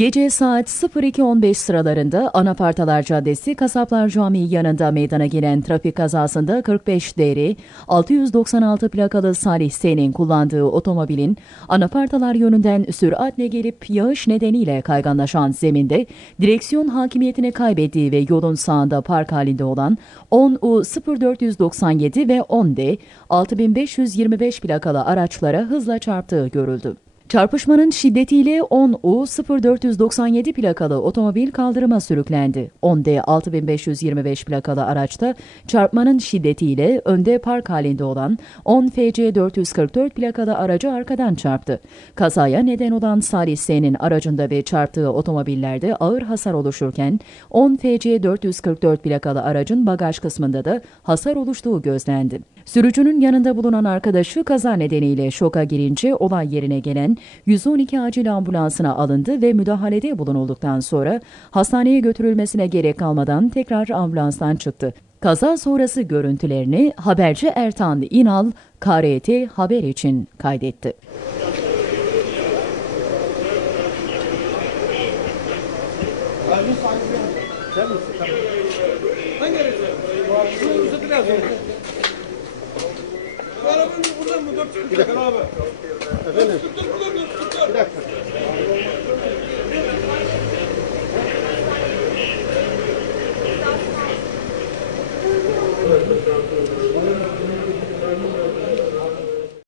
Gece saat 02.15 sıralarında Anapartalar Caddesi Kasaplar Camii yanında meydana gelen trafik kazasında 45 değeri 696 plakalı Salih S'nin kullandığı otomobilin Anapartalar yönünden süratle gelip yağış nedeniyle kayganlaşan zeminde direksiyon hakimiyetini kaybettiği ve yolun sağında park halinde olan 10U 0497 ve 10D 6525 plakalı araçlara hızla çarptığı görüldü. Çarpışmanın şiddetiyle 10U 0497 plakalı otomobil kaldırıma sürüklendi. 10D 6525 plakalı araçta çarpmanın şiddetiyle önde park halinde olan 10 FC 444 plakalı aracı arkadan çarptı. Kazaya neden olan Salih S'nin aracında ve çarptığı otomobillerde ağır hasar oluşurken 10 FC 444 plakalı aracın bagaj kısmında da hasar oluştuğu gözlendi. Sürücünün yanında bulunan arkadaşı kaza nedeniyle şoka girince olay yerine gelen 112 acil ambulansına alındı ve müdahalede bulunulduktan sonra hastaneye götürülmesine gerek kalmadan tekrar ambulanstan çıktı. Kaza sonrası görüntülerini haberci Ertan İnal, KRT Haber için kaydetti. Sen abi. Efendim? Bir dakika.